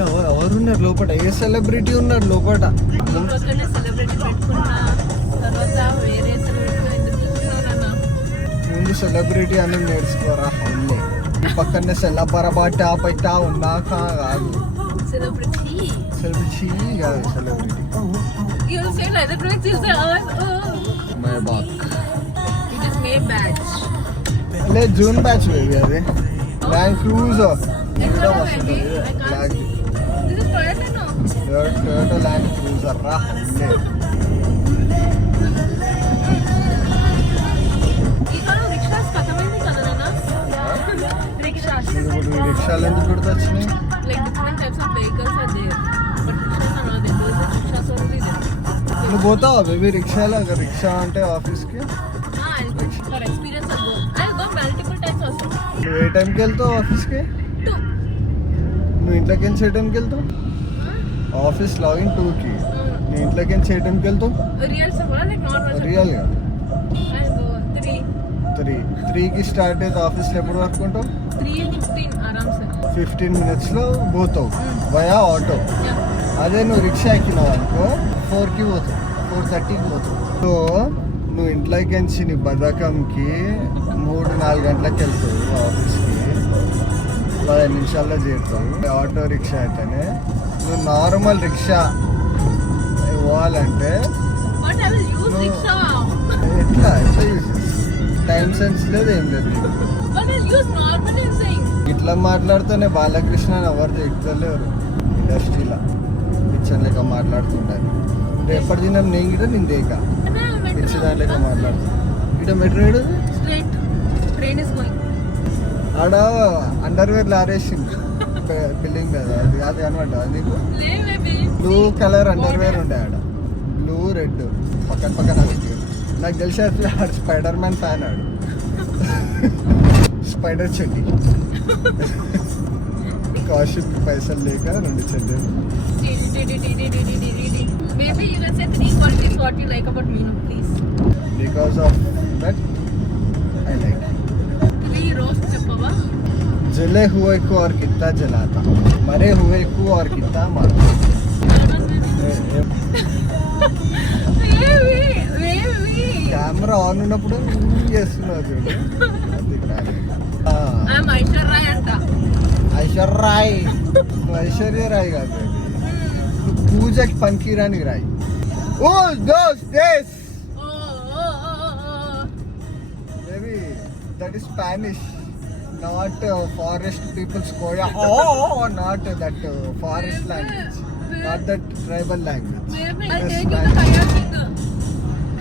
ఎవరున్నారు లోపల? ఏ సెలబ్రిటీ ఉన్నారు లోపల? ముందు సెలబ్రిటీ అని నేర్చుకోరా. ఈ పక్కనే సెలబరబాట పైతా ఉన్నాక కాదు సెలబ్రిటీ కాదు సెలబ్రిటీ. లేదు జూన్ బ్యాచ్ బేబీ అది. Land cruiser Toyota land cruiser రా. రిక్షాలు ఎందుకు గుర్తొచ్చినాయి? నువ్వు పోతావా బేబీ రిక్షాలో? రిక్షా అంటే ఆఫీస్కి నువ్వు ఏ టైంకి వెళ్తావు ఆఫీస్కి? నువ్వు ఇంట్లోకి ఏ టైంకి వెళ్తావు? ఆఫీస్ లాగిన్ 2కి. నువ్వు ఇంట్లోకి ఏ టైంకి వెళ్తావు? రియల్ కాదు 3కి స్టార్ట్ అయితే ఆఫీస్లో ఎప్పుడు వరకు ఉంటావు? 15 minutesలో పోతావు వయా ఆటో. అదే నువ్వు రిక్షా ఎక్కినావు అనుకో 4కి పోతావు, 4:30కి పోతావు. సో నువ్వు ఇంట్లోకి నీ బద్ధకంకి 3-4 గంటలకు వెళ్తావు ఆఫీస్కి, 15 నిమిషాల్లో చేరుతావు. ఆటో రిక్షా అయితేనే. నువ్వు నార్మల్ రిక్షా ఇవ్వాలంటే ఎట్లా యూజ్ టైం సెన్స్ లేదు, ఏం లేదు. ఇట్లా మాట్లాడుతూనే బాలకృష్ణ ఎవరు ఎక్కుతలేరు ఇండస్ట్రీలో. పిక్చర్ లెక్క మాట్లాడుతుంటారు. రేపటి దినం నేను గిట నేను దేక పిచ్చి దాని లెక్క మాట్లాడుతాను. ఇట మెట్రో ఆడ అండర్వేర్ లారేసింది బిల్డింగ్ మీద. అది కాదు అనమాట. నీకు బ్లూ కలర్ అండర్వేర్ ఉండే ఆడ, బ్లూ రెడ్ పక్కన. నాకు తెలిసి ఆడు స్పైడర్ మ్యాన్ ఫ్యాన్. ఆడు స్పైడర్ చెడ్డి. కాస్ట్యూమ్ పైసలు లేక 2 చెడ్డీలు. Because of that I like it. जले हुए को और कितना जलाता, मरे हुए को और कितना मारता. కెమెరా ఆన్ ఉన్నప్పుడు చేస్తున్నావు చూడు. ఐశ్వర్య రాయ్ కాదు, పూజకి పనికిరానికి రాయి. ఓ దోస్ దేస్ maybe that is Spanish, not forest peoples Koya. Not that forest language, not that tribal language.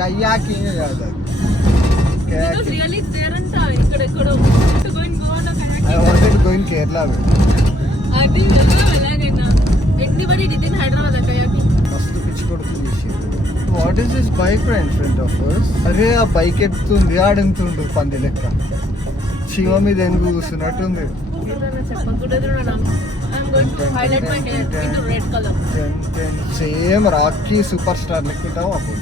Kayaking కాదు అది. I wanted to go in Kerala. మస్తు పిచ్చి కొడుతుంది. What is this bike ride in front of us? అరే ఆ bike ఎత్తుంది, ఆడెంతుండు పంది లెక్క. శివ మీద ఎందుకు కూర్చున్నట్టుంది. సేమ్ రాకీ సూపర్ స్టార్ లెక్కుంటావు అప్పుడు.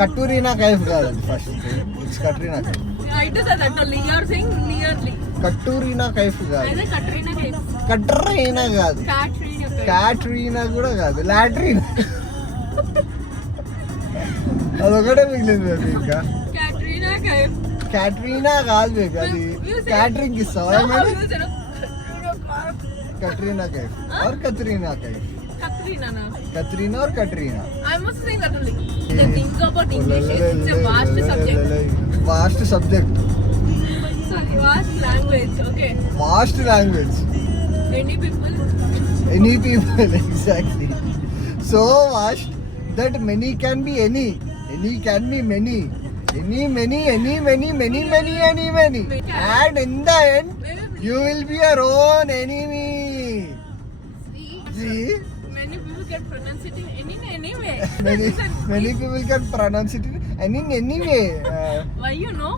కటూరినా కైఫ్ కాదండి ఫస్ట్, ఇట్స్ కట్రీనా కైఫ్. కటూరినా కైఫ్ కాదు, కట్రీనా కాదు, క్యాట్రీనా కూడా కాదు, లాట్రీనా. అదొకటే మిగిలింది అది. ఇంకా క్యాట్రీనా కాదు బేబీ, అది క్యాటరింగ్ ఇస్తావా? కట్రీనా కైఫ్ और Katrina Kaif. Katrina or Katrina? I must say that only. The thing about English is it's a vast subject. Vast subject. Sorry, vast language. Okay. Vast language. Any people, exactly. So vast that many can be any can be many. Many. And in the end, you will be your own enemy. See? Many people can pronounce it in any way. Many people can pronounce it in any way. Why you know?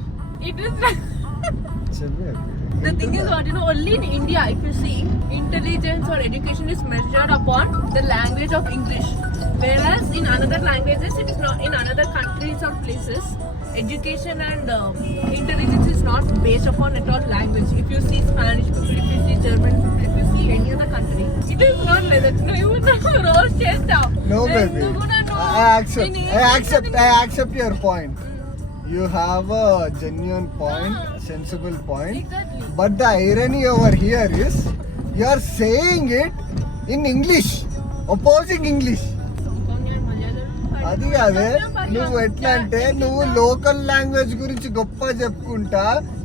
It is. The thing is what, only in India, if you see, intelligence or education is measured upon the language of English. Whereas in another languages, it is not, in another countries or places, education and intelligence is not based upon at all language. If you see Spanish people, if you see German people, if you see any other country, it is not like that. No, you know, roast చేస్తావు. No, baby. ఎందుకు I accept your point. You have a genuine point, sensible point. Exactly. But the irony over here is, you are saying it in English, opposing English. అది కాదే, నువ్వు ఎట్లా అంటే నువ్వు local language గురించి గొప్ప చెప్పుకుంటా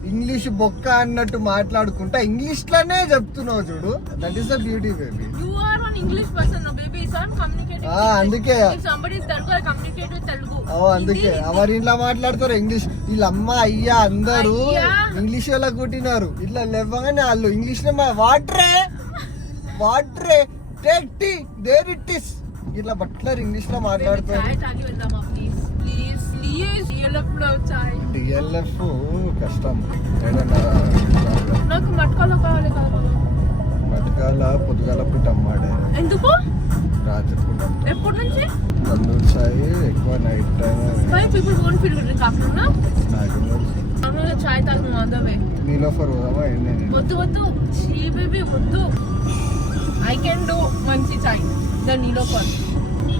ఇంగ్లీష్ బొక్క అన్నట్టు మాట్లాడుకుంటా ఇంగ్లీష్ లోనే చెప్తున్నావు చూడు. That is the beauty baby. You are an English person, no baby. It's not communicating. అందుకే If somebody is Telugu, I communicate with Telugu. అందుకే ఎవరి ఇంట్లో మాట్లాడతారు ఇంగ్లీష్. వీళ్ళ అమ్మ అయ్యా అందరూ అయ్యా. ఇంగ్లీష్ వాళ్ళ కొట్టినారు. ఇట్లా లేవగానే వాళ్ళు ఇంగ్లీష్ లో వాటరే take tea there it is ఇట్లా బట్లర్ ఇంగ్లీష్ లో మాట్లాడతారు. చాయ్ తాగి వెళ్దామా ప్లీజ్ డిఎల్ఎఫ్ లో చాయ్. డిఎల్ఎఫ్ కష్టం. ఏడన్నా నాకు మట్కాలో కావాలి కాదు. మటకాల పొద్దుగాల పూట అమ్మాడే ఎందుకు? రాత్రి పూట ఎప్పటి నుంచి? తందూరి చాయ్ ఎక్కువ night time. Why people won't feel good after na? నాకు మామూలుగా చాయ్ తాగు ఆన్ ద వే. నీలో ఫర్ పోదామా ఏంటి? వద్దు చీ బేబీ వద్దు. ఐ కెన్ డూ మంచి చాయ్ ద నీలోఫర్.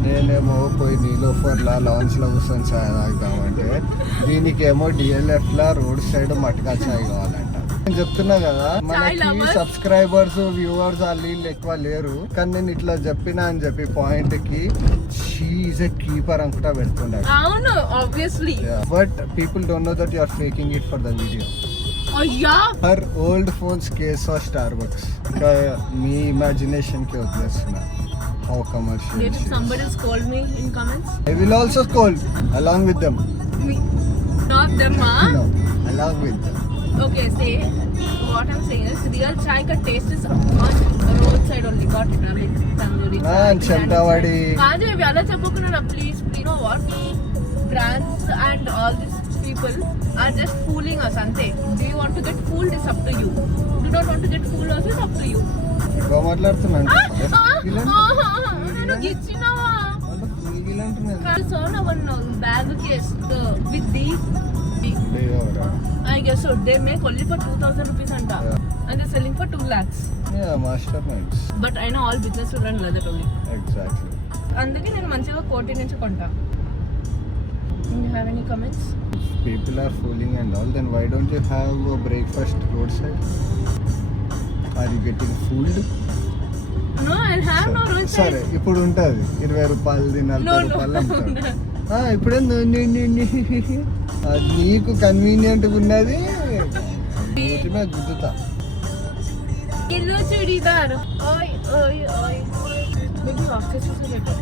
నేనేమో పోయి నీలోఫర్ లా లాంచ్ లో కూర్చొని చాయ్ తాగుతామంటే దీనికేమో డిఎల్ఎఫ్ లా రోడ్ సైడ్ మటకా చాయ్ కావాలంట. నేను చెప్తున్నా కదా మనకి సబ్స్క్రైబర్స్ వ్యూవర్స్ వాళ్ళు వీళ్ళు ఎక్కువ లేరు, కానీ నేను ఇట్లా చెప్పినా అని చెప్పి పాయింట్ కి షీఈ్ ఎ కీపర్ అనుకుంటా పెడుతుండే. అవును obviously. But people don't know that you are faking it for the video. అయ్యా her old phones case of Starbucks. ఇంకా మీ ఇమాజినేషన్ కి వదిలేస్తున్నా. How commercial Did she is. somebody scold me in comments? I will also scold along with them. Me. Not them, huh? No, along with them. Okay, say what I'm saying is real chai ka taste is on roadside only. Got it? Like tandoori chai. Chantawadi. కాదు ఇవి అలా చెప్పకుండా please you know what? Brands and all these people are just fooling us అంతే. Do you want to get fooled? It's up to you. Do not want to get fooled also, it's up to you. ఎక్కువ మాట్లాడుతున్నాను. నేను గిచ్చినావా? కాదు so నా one bag case with the I guess so. They make only for 2,000 rupees anta. And they're selling for 2 lakhs. Yeah, masterminds. But I know all business will run like that only. Exactly. అందుకే నేను మంచిగా కోటి నుంచి కొంటా. You have any comments? People are fooling and all. Then why don't you have a breakfast roadside? Are you getting fooled? No, I'll have no roadside. సరే ఇప్పుడు ఉంటుంది 20 రూపాయలు 40 రూపాయలు అమ్ముతాడు. ఇప్పుడే నీకు కన్వీనియంట్గా ఉన్నది గుద్దుతా. ఇల్లు చుడిదార్ ఓయ్ ఓయ్ ఓయ్. Maybe office is better.